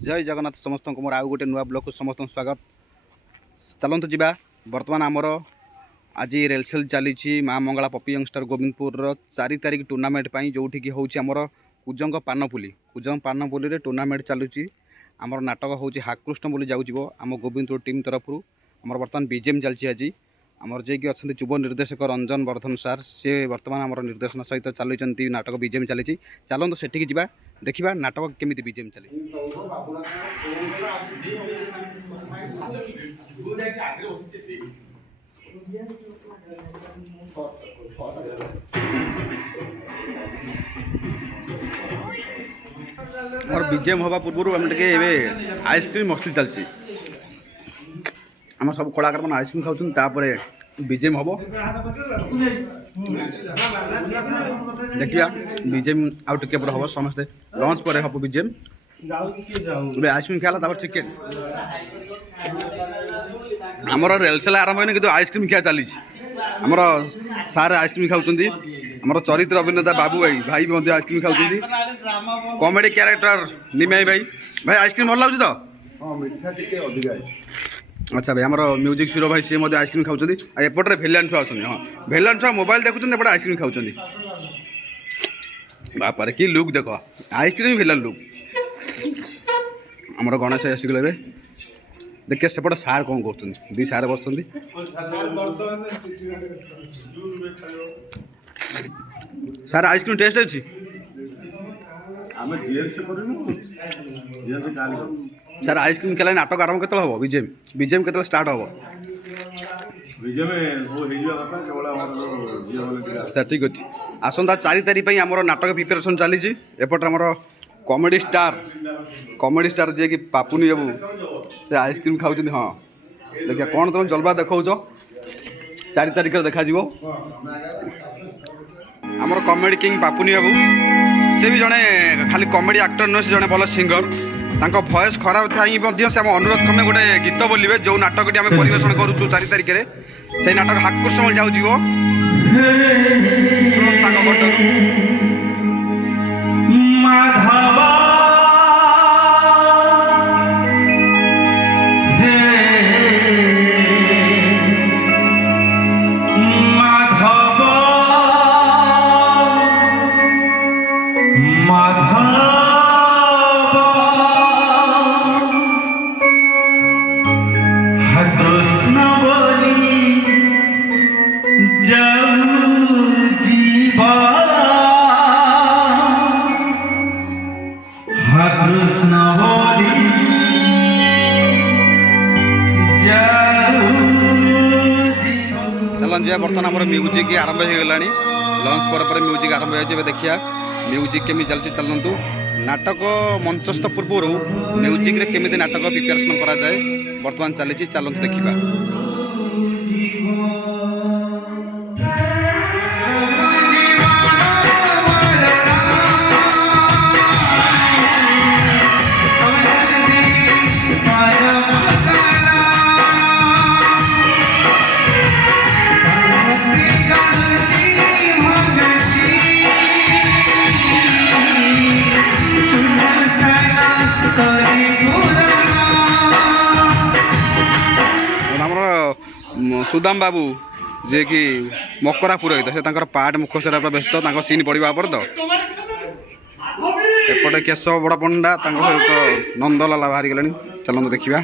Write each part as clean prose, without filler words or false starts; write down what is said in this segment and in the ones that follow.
जय जगन्नाथ समस्त को मोर आउ गोटे नुआ ब्लॉग को समस्त स्वागत। चलतु जी बर्तमान आमर आज रेलसेल चली माँ मंगला पपी यंगस्टर गोविंदपुर 4 तारिख टूर्नामेंट जोठी हूँ आमर कुजंग पानपुली टूर्नामेंट चलुची। आमर नाटक हूँ हाकृष्ण बोली जाऊँ आम गोविंदपुर टीम तरफ आमर बर्तमान बीजेम चलती आज आमर जे कि अच्छा युव निर्देशक रंजन वर्धन सार सी बर्तमान आमर निर्देशन सहित चलुँच नाटक बीजेम चली। चलतु सेठिकी जा देखा नाटक केमी बीजेम चली। और बीजेम हवा पूर्व आम टे आइसक्रीम मस्ती चलती आम सब कलाकार मैंने आइसक्रीम खाऊँ बीजेम हम देखिया बीजेम आउ टे हम समस्ते लंच पर हम बीजेम आइसक्रीम खाला चिकेन आमर रेलसेल आरंभ होनी कि आइसक्रीम खिया चली आमर सारे आइसक्रीम खाऊँ आमर चरित्र अभिनेता बाबू भाई भी आइसक्रीम खाऊँ कॉमेडी कैरेक्टर निमाई भाई भाई आइसक्रीम भल लगे तो अच्छा भाई आमर म्यूजिक सुर भाई सी आइसक्रीम खाऊँ एपटे भेलियान छुआ अच्छा हाँ भेलियान छुआ मोबाइल देखुं एपटे आइसक्रीम खाऊँ बापारे कि लुक देख आइसक्रीम भेलियान लुक आमर गणेश आसिगले देखिए सेपटे सार कौन कर दी सार बस सार आइसक्रीम टेस्ट अच्छी सार आइसक्रीम खेल नाटक आरंभ के हम बीजेम बीजेम के स्टार्ट हम अच्छा ठीक अच्छे आसंता 4 तारिख आमर नाटक प्रिपेरेसन चली एपटे आमर कॉमेडी स्टार जे कि पापुनी बाबू से आइसक्रीम खाऊँ हाँ देखिए कौन तुम जलवा देखा 4 तारिख देखा आमर कॉमेडी किंग पापुनी बाबू से भी जड़े खाली कॉमेडी एक्टर नुह से जड़े भल सिंगर भॉइस खराब थी से अनुरोध क्रमे गोटे गीत बोलिए जो नाटक आम परिवेशन करूँ 4 तारिख से नाटक हाकृष्ण जाऊँ चलन बर्तमान आम म्यूजिक आरंभ हो गला लंच पर म्यूजिक आरंभ हो देखिया म्यूजिक केमी चलती चलतु नाटक मंचस्थ पूर्व म्यूजिक केमी नाटक प्रिपेरेसन कराए बर्तमान चली चलतु देखा सुदाम बाबू जे कि मकरा पुरोहित से पार्ट मुखसरा व्यस्त सीन पड़ा पर तो एपटे केशव बड़ पंडा सहित नंदलाला बाहरी गले चलते देखा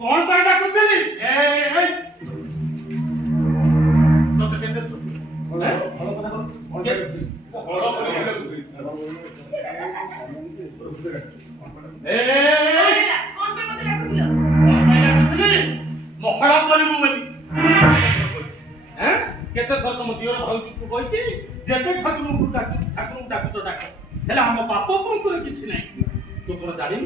कौन पैदा कुंडली मखड़ा करू बोली केते थर तुम दियर भाउजी को कहछि जेते ठाकुर डाक हेले हम पाप कोन किछि नै तो पर जानि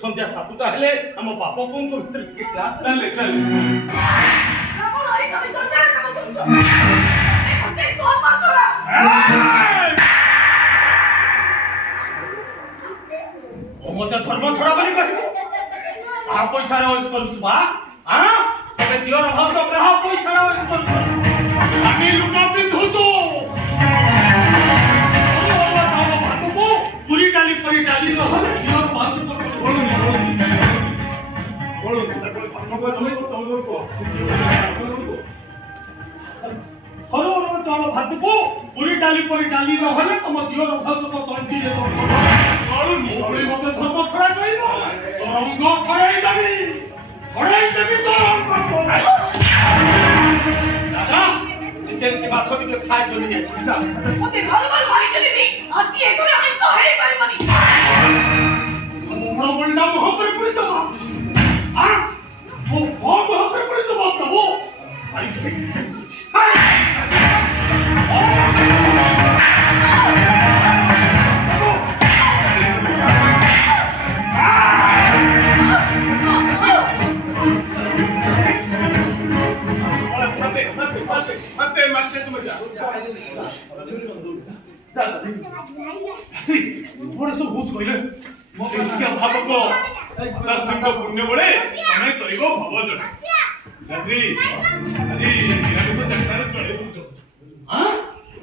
संध्या 7टा हेले हम पाप कोन को भीतर के क्लास चल पैसा रोज करू बा हां तबे दियर भाव तो कहा पैसा रोज करू आमी लुटा पिंधु तो पूरी डाली न हो दियर भाव तो सरोवर चाउल भात को पूरी डाली न होले तुम दियर भाव तो तंती जे मोबली मते धर्म छड़ा कइबो तो रंग छड़ाई देबी तो रंग दादा चिकन के माछ के खाइ जोनी अछि जा मते घर पर मारि देली नी আজি एकोरे আমি সহায় পারিবানি সমগ্র বন্ডা মহাপরে পড়ি দবা আ ও মহাপরে পড়ি দবা তবো আই मत तुम जा हसी मोर सब बुझ कइले मो के भाव को ता संग पुण्य बळे तमे करिवो भव जण हसी अजी निरामिष जगतार चळे बुझ हां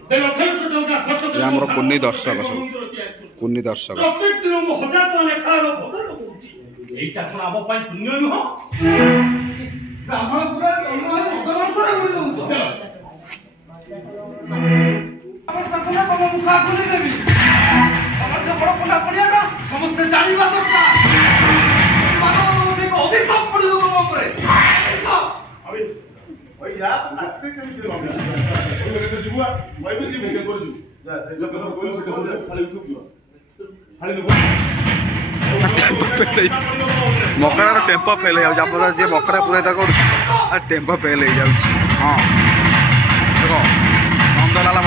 दे लक्ष टका खर्च ये हमर पुण्य दर्शक सब पुण्य दर्शक प्रत्येक दिन मो 1000 टका लेखा रो भोग करूची एटा कोन आबो पाई पुण्य न हो ब्राह्मण पूरा भगवान रे होई दउछ हमर शासन को मुखा खोली देबी हमर से बड़ पड़ा पड़िया ना समस्त जानिबा दरकार मानो एक अभिशाप पड़ियो तो ऊपर अभी ओइ जा नाटक केमि दिलो हम ओइ के जीवा मैं भी जीव के कर जू जा जो के कोई से कर खाली यूट्यूब जीवा खाली मकरार टेम्पो फेल हो जाए जे मकरा पूरा तक टेम्पो फेल हो जाए हाँ देखो नंदलाल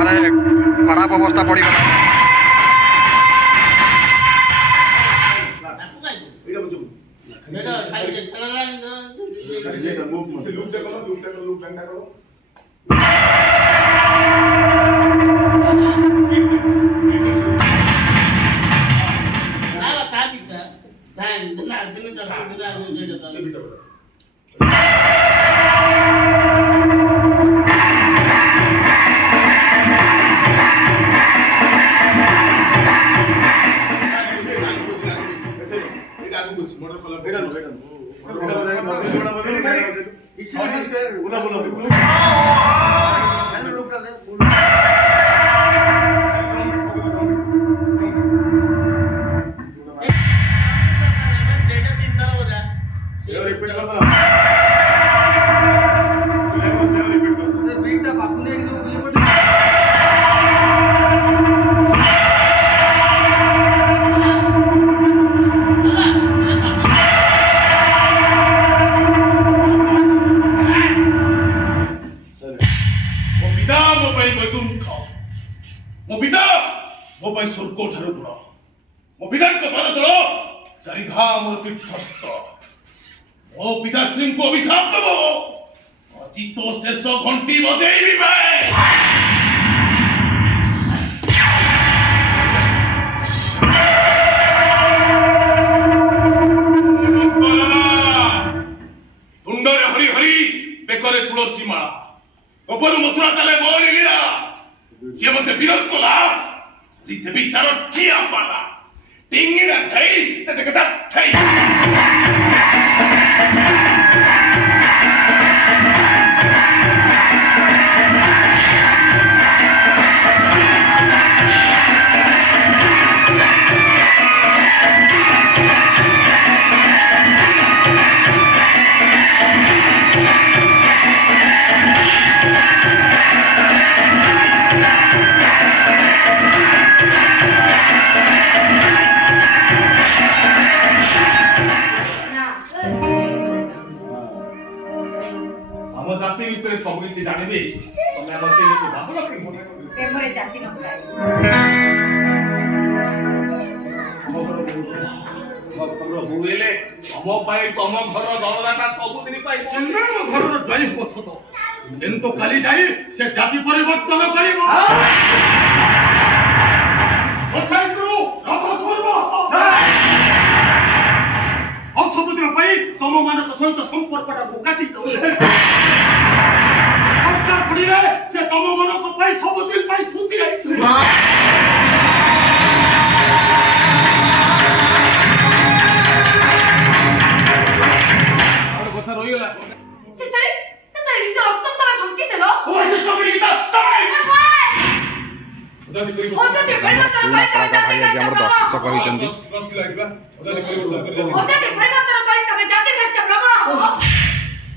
अरे खराब अवस्था पड़ी ओ पिताश्री को अभिशाप दबो अजी तो शेष घंटी बजेइबी बे तुंडरे हरि हरि बेकरे तुलसी माला ऊपर मथुरा चले मोरी लीला जे मते विरोध कोला देवी तार ठिया पाला टिंगिरा थई तते थई जाति विषय सब किसी जानबे तमे हमर के लोक भाबलो के प्रेमरे जाति न थाए हमर बुएले हम पाई तम घर दरदाटा सब दिन पाई तमे घर द्वारी पछ तो କିନ୍ତୁ କାଲି ଯାଇ ସେ ଜାତି ପରିବର୍ତ୍ତନ କରିବ ଅର୍ଥାତରୁ ରଥ ସର୍ବ ଅସବୁଦିନ ପାଇଁ ତମମାନଙ୍କ ସହିତ ସମ୍ପର୍କଟାକୁ କାଟି ଦଉଛି ଦରକାର ପଡ଼ିଲେ ସେ ତମମାନଙ୍କ ପାଇଁ ସବୁଦିନ ପାଇଁ ସୁଧି ରହିଛି କଥା ରହିଗଲା ସେତାରେ ନିଜ ରକ୍ତ ତମେ ଫାଙ୍କି ଦେଲ ଅଜାତି ପରିବର୍ତ୍ତନ ପୁରୁଣା କରି ତମେ କଳାକାର ଭାଇ ଆଜି ଆମର ଦର୍ଶକ ହୋଇଛନ୍ତି। ଅଜାତି ପରିବର୍ତ୍ତନ କରି ତମେ ଜାତି ଶ୍ରେଷ୍ଠ ପ୍ରବଣ ହବ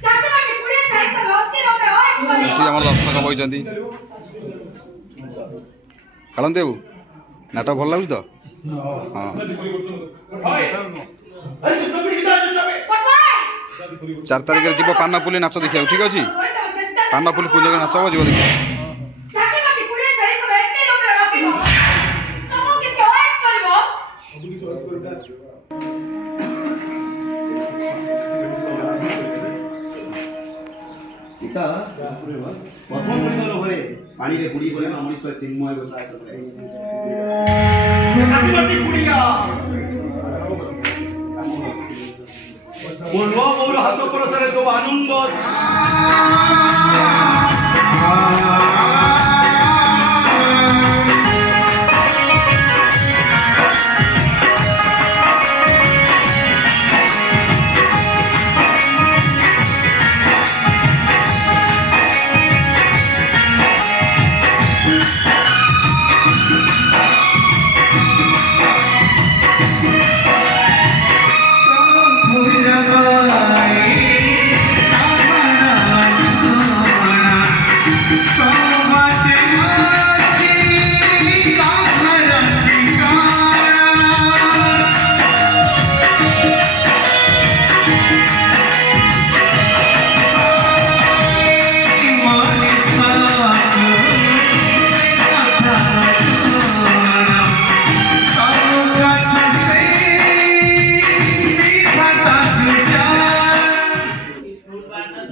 ଜାତି ମାଟି କୁଡ଼ିଏ ଛାଇ ତମେ ଅସ୍ଥିର ଉପରେ ଅଏସ କରିବ ଏଠି ଆମର ଦର୍ଶକ ବହିଛନ୍ତି। କାଳନ୍ତି ବାବୁ ନାଟକ ଭଲ ଲାଗୁଛି ତ? ହଁ। ପଟୱାଇ 4 ତାରିଖରେ ଯିବ ପାନପୁଲି ନାଚ ଦେଖିବାକୁ, ଠିକ୍ ଅଛି? ପାନପୁଲି ପୂଜାରେ ନାଚ ହବ, ଯିବ ଦେଖିବ। ଜାତି ମାଟି କୁଡ଼ିଏ ଛାଇ ତମେ ଅସ୍ଥିର ଉପରେ ରଖିବ ସବୁ କିଛି ଅଏସ କରିବ ପିତା ପ୍ରଥମ ପଡ଼ିବ ଲୋଭରେ ପାଣିରେ ବୁଡ଼ି ଗଲେ ମଣିଷ ଚିନ୍ମୟ ଗୋଚାଏ ମୋ ନୂଆ ମୋର ହାତ ପରସାରେ ଯୋଉ ଆନନ୍ଦ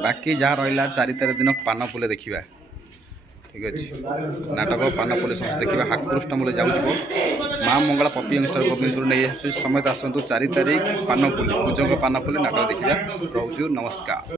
ବାକି ଯାହା ରହିଲା 4 ତାରିଖ ଦିନ ପାନପୁଲି ଦେଖିବା, ଠିକ୍ ଅଛି? ନାଟକ ପାନପୁଲି ସମସ୍ତେ ଦେଖିବା। ହାକୁଷ୍ଟ ମୂଳେ ଯାଉଥିବ ମା ମଙ୍ଗଳା ପପି ୟଙ୍ଗଷ୍ଟର ଗୋବିନ୍ଦପୁର ନେଇ ଆସୁଛି। ସମେତ ଆସନ୍ତୁ 4 ତାରିଖ ପାନପୁଲି ପୂଜକ ପାନପୁଲି ନାଟକ ଦେଖିବା। ରହୁଛୁ, ନମସ୍କାର।